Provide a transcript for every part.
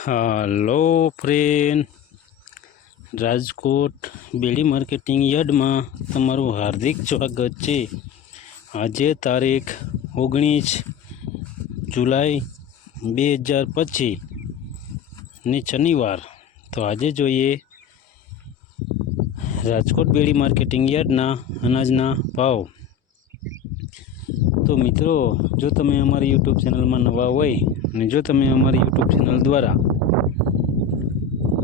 Hello friend Rajkot Bedi marketing યાર્ડમાં તમારું હાર્દિક સ્વાગત છે. આજે તારીખ ઓગણીસ જુલાઈ બે હજાર પચીસ ને શનિવાર. તો આજે જોઈએ રાજકોટ બેડી માર્કેટિંગ યાર્ડના અનાજના ભાવ. તો મિત્રો, જો તમે અમારી યુટ્યુબ ચેનલમાં નવા હોય અને જો તમે અમારી યુટ્યુબ ચેનલ દ્વારા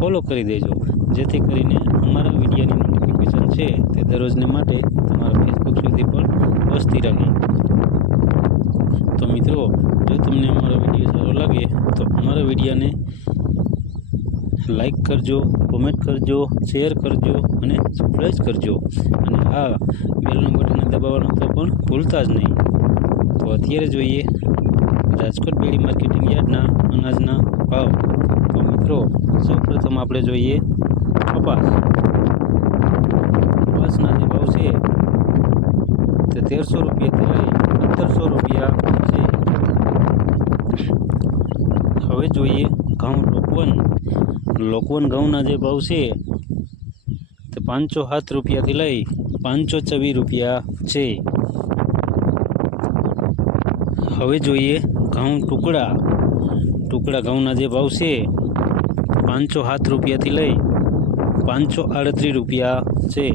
ફોલો કરી દેજો. જેથી કરીને અમારા વિડીયોની નોટિફિકેશન છે તે દરરોજને માટે તમારા ફેસબુક સુધી પણ પહોંચતી રહે. તો મિત્રો, જો તમને અમારો વીડિયો સારો લાગે, તો અમારા વિડીયોને લાઈક કરજો કોમેન્ટ કરજો શેર કરજો અને સબસ્ક્રાઈબ કરજો. અને હા બેલનું બટન દબાવવાનું તો પણ ભૂલતા જ નહીં. તો અત્યારે જોઈએ રાજકોટ બેડી માર્કેટિંગ યાર્ડના અનાજના ભાવ. તો મિત્રો, સૌપ્રથમ આપણે જોઈએ કપાસ. કપાસના જે ભાવ છે, તે તેરસો રૂપિયાથી લઈ સત્તરસો રૂપિયા છે. હવે જોઈએ ઘઉં, લોકવન. લોકવન ઘઉંના જે ભાવ છે, તે પાંચસો સાત રૂપિયાથી લઈ પાંચસો છવ્વીસ રૂપિયા છે. હવે જોઈએ ઘઉં ટુકડા ટુકડા ઘઉંના જે ભાવ છે, પાંચસો સાત રૂપિયાથી લઈ પાંચસો આડત્રીસ રૂપિયા છે.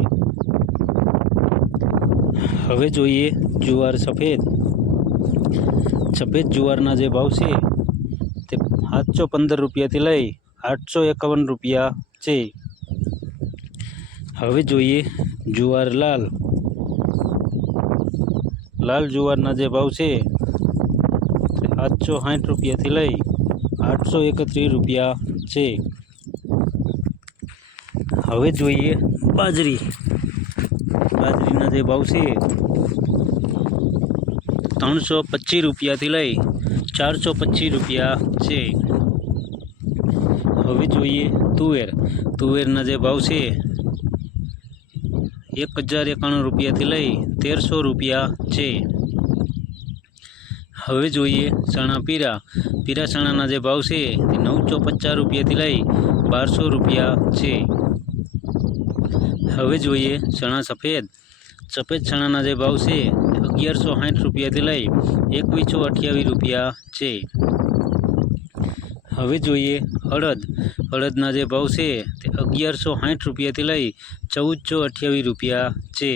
હવે જોઈએ જુવાર સફેદ. સફેદ જુવારના જે ભાવ છે, તે સાતસો પંદર રૂપિયાથી લઈ આઠસો એકાવન રૂપિયા છે. હવે જોઈએ જુવાર લાલ. લાલ જુવારના જે ભાવ છે સાતસો સાઠ રૂપિયાથી લઈ આઠસો એકત્રીસ રૂપિયા છે. હવે જોઈએ બાજરી. બાજરીના જે ભાવ છે, ત્રણસો પચીસ રૂપિયાથી લઈ ચારસો પચીસ રૂપિયા છે. હવે જોઈએ તુવેર. તુવેરના જે ભાવ છે, એક હજાર એકાણું રૂપિયાથી લઈ તેરસો રૂપિયા છે. હવે જોઈએ ચણા પીરા. પીરા ચણાના જે ભાવ છે તે નવસો પચાસ રૂપિયાથી લઈ બારસો રૂપિયા છે. હવે જોઈએ ચણા સફેદ. સફેદ ચણાના જે ભાવ છે અગિયારસો સાઠ રૂપિયાથી લઈ એકવીસો અઠ્યાવીસ રૂપિયા છે. હવે જોઈએ અડદ અડદના જે ભાવ છે તે અગિયારસો સાઠ રૂપિયાથી લઈ ચૌદસો અઠ્યાવીસ રૂપિયા છે.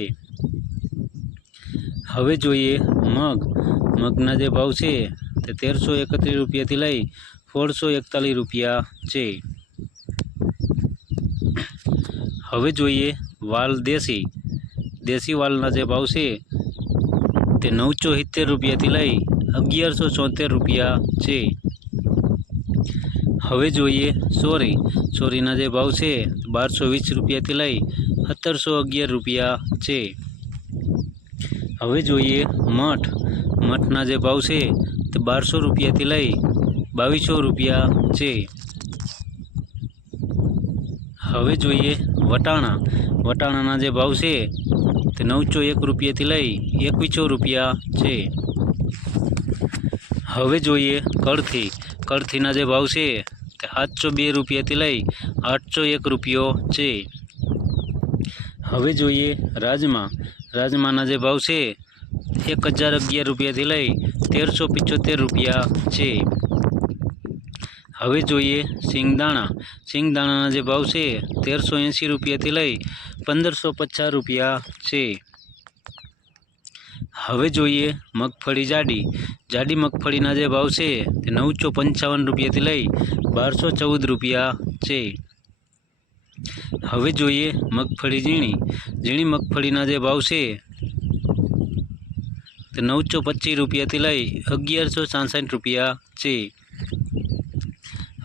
હવે જોઈએ મગ. મગના જે ભાવ છે તે તેરસો એકત્રીસ રૂપિયાથી લઈ સોળસો એકતાલીસ રૂપિયા છે. હવે જોઈએ વાલ દેશી. દેશી વાલના જે ભાવ છે તે નવસો સિત્તેર રૂપિયાથી લઈ અગિયારસો ચોતેર રૂપિયા છે. હવે જોઈએ સોરી. સોરીના જે ભાવ છે બારસો વીસ રૂપિયાથી લઈ સત્તરસો અગિયાર રૂપિયા છે. હવે જોઈએ મઠ. મઠના જે ભાવ છે તે બારસો રૂપિયાથી લઈ બાવીસો રૂપિયા છે. હવે જોઈએ વટાણા. વટાણાના જે ભાવ છે તે નવસો એક રૂપિયાથી લઈ એકવીસો રૂપિયા છે. હવે જોઈએ કળથી. કળથીના જે ભાવ છે તે સાતસો બે રૂપિયાથી લઈ આઠસો એક રૂપિયો છે. હવે જોઈએ રાજમા. રાજમાના જે ભાવ છે, એક હજાર અગિયાર રૂપિયાથી લઈ તેરસો પિચોતેર રૂપિયા છે. હવે જોઈએ સિંગદાણા. સિંગદાણાના જે ભાવ છે, તેરસો એંસી રૂપિયાથી લઈ પંદરસો પચાસ રૂપિયા છે. હવે જોઈએ મગફળી જાડી. જાડી મગફળીના જે ભાવ છે, તે નવસો પંચાવન રૂપિયાથી લઈ બારસો ચૌદ રૂપિયા છે. હવે જોઈએ મગફળી ઝીણી. ઝીણી મગફળીના જે ભાવ છે તે નવસો પચીસ રૂપિયાથી લઈ અગિયારસો સાસઠ રૂપિયા છે.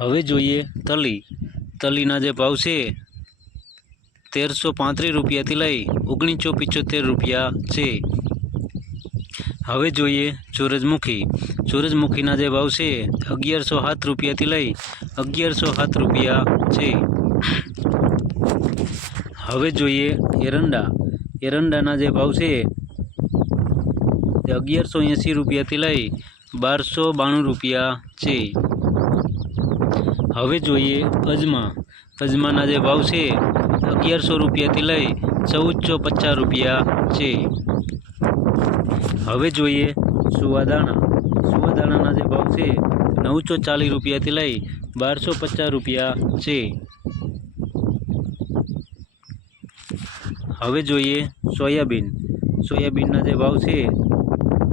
હવે જોઈએ તલી. તલીના જે ભાવ છે તેરસો પાંત્રીસ રૂપિયાથી લઈ ઓગણીસો પિચોતેર રૂપિયા છે. હવે જોઈએ સૂરજમુખી. સૂરજમુખીના જે ભાવ છે અગિયારસો સાત રૂપિયાથી લઈ અગિયારસો સાત રૂપિયા છે. હવે જોઈએ એરંડા. એરંડાના જે ભાવ છે, તે અગિયારસો એંસી રૂપિયાથી લઈ બારસો બાણું રૂપિયા છે. હવે જોઈએ અજમા. અજમાના જે ભાવ છે, અગિયારસો રૂપિયાથી લઈ ચૌદસો પચાસ રૂપિયા છે. હવે જોઈએ સુવાદાણા. સુવાદાણાના જે ભાવ છે, નવસો ચાલીસ રૂપિયાથી લઈ બારસો પચાસ રૂપિયા છે. હવે જોઈએ સોયાબીન. સોયાબીનના જે ભાવ છે,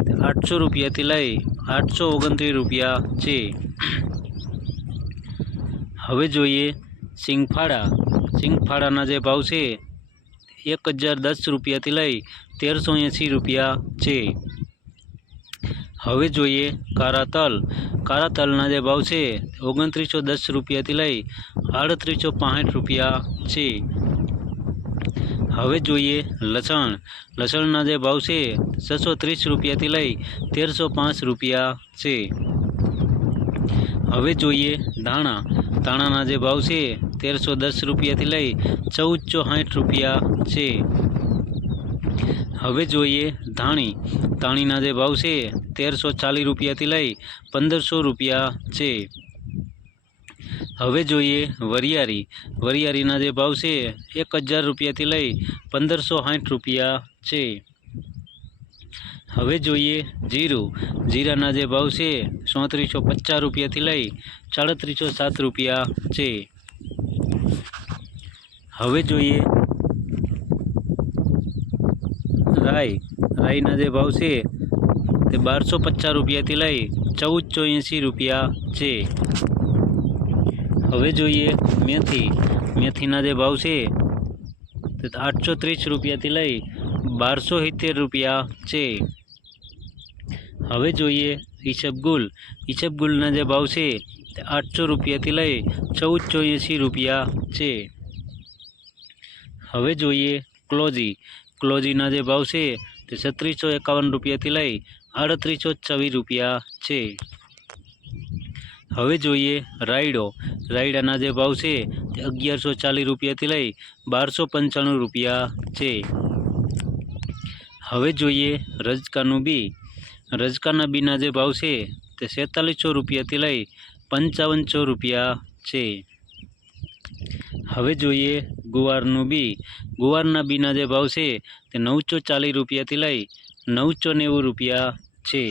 તે આઠસો રૂપિયાથી લઈ આઠસો ઓગણત્રીસ રૂપિયા છે. હવે જોઈએ સિંગફાડા સિંગફાડાના જે ભાવ છે, એક હજાર દસ રૂપિયાથી લઈ તેરસો એંસી રૂપિયા છે. હવે જોઈએ કારા તલ કારા તલના જે ભાવ છે, ઓગણત્રીસો દસ રૂપિયાથી લઈ આડત્રીસો પાંસઠ રૂપિયા છે. હવે જોઈએ લસણ. લસણના જે ભાવ છે, છસો ત્રીસ રૂપિયાથી લઈ તેરસો પાંચ રૂપિયા છે. હવે જોઈએ ધાણા. ધાણાના જે ભાવ છે, તેરસો દસ રૂપિયાથી લઈ ચૌદસો સાઠ રૂપિયા છે. હવે જોઈએ ધાણી. ધાણીના જે ભાવ છે, તેરસો ચાલીસ રૂપિયાથી લઈ પંદરસો રૂપિયા છે. હવે જોઈએ વરિયાળી વરિયાળીના જે ભાવ છે, એક હજાર રૂપિયાથી લઈ પંદરસો સાઠ રૂપિયા છે. હવે જોઈએ જીરું. જીરાના જે ભાવ છે, ચોત્રીસો પચાસ રૂપિયાથી લઈ સાડત્રીસો સાત રૂપિયા છે. હવે જોઈએ રાઈ. રાઈના જે ભાવ છે, તે બારસો પચાસ રૂપિયાથી લઈ ચૌદસો એંસી રૂપિયા છે. હવે જોઈએ મેથી. મેથીના જે ભાવ છે, તે આઠસો ત્રીસ રૂપિયાથી લઈ બારસો સિત્તેર રૂપિયા છે. હવે જોઈએ ઈસબગુલ ઈસબગુલના જે ભાવ છે, તે આઠસો રૂપિયાથી લઈ ચૌદસો એંસી રૂપિયા છે. હવે જોઈએ ક્લોજી. ક્લોજીના જે ભાવ છે, તે છત્રીસો એકાવન રૂપિયાથી લઈ આડત્રીસો છવ્વીસ રૂપિયા છે. હવે જોઈએ રાયડો. રાયડાના જે ભાવ છે તે અગિયારસો ચાલીસ રૂપિયાથી લઈ બારસો પંચાણું રૂપિયા છે. હવે જોઈએ રજકાનું બી. રજકાના બીના જે ભાવ છે તે સેતાલીસો રૂપિયાથી લઈ પંચાવનસો રૂપિયા છે. હવે જોઈએ ગુવારનું બી. ગુવારના બીના જે ભાવ છે તે નવસો ચાલીસ રૂપિયાથી લઈ નવસો નેવું રૂપિયા છે.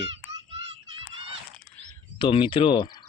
તો મિત્રો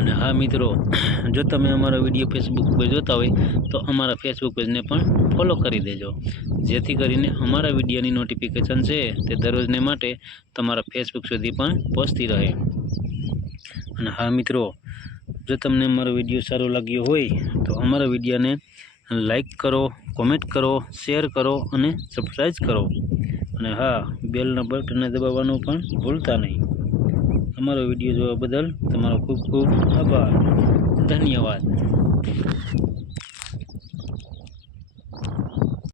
અને હા મિત્રો, જો તમે અમારા વીડિયો ફેસબુક પર જોતા હોય, તો અમારા ફેસબુક પેજને પણ ફોલો કરી દેજો. જેથી કરીને અમારા વિડીયોની નોટિફિકેશન છે તે દરરોજને માટે તમારા ફેસબુક સુધી પણ પહોંચતી રહે. અને હા મિત્રો, જો તમને અમારો વીડિયો સારો લાગ્યો હોય, તો અમારા વિડીયોને લાઈક કરો કોમેન્ટ કરો શેર કરો અને સબસ્ક્રાઈબ કરો. અને હા બેલના બટનને દબાવવાનું પણ ભૂલતા નહીં. અમારો વીડિયો જોવા બદલ તમારો ખૂબ ખૂબ આભાર. ધન્યવાદ.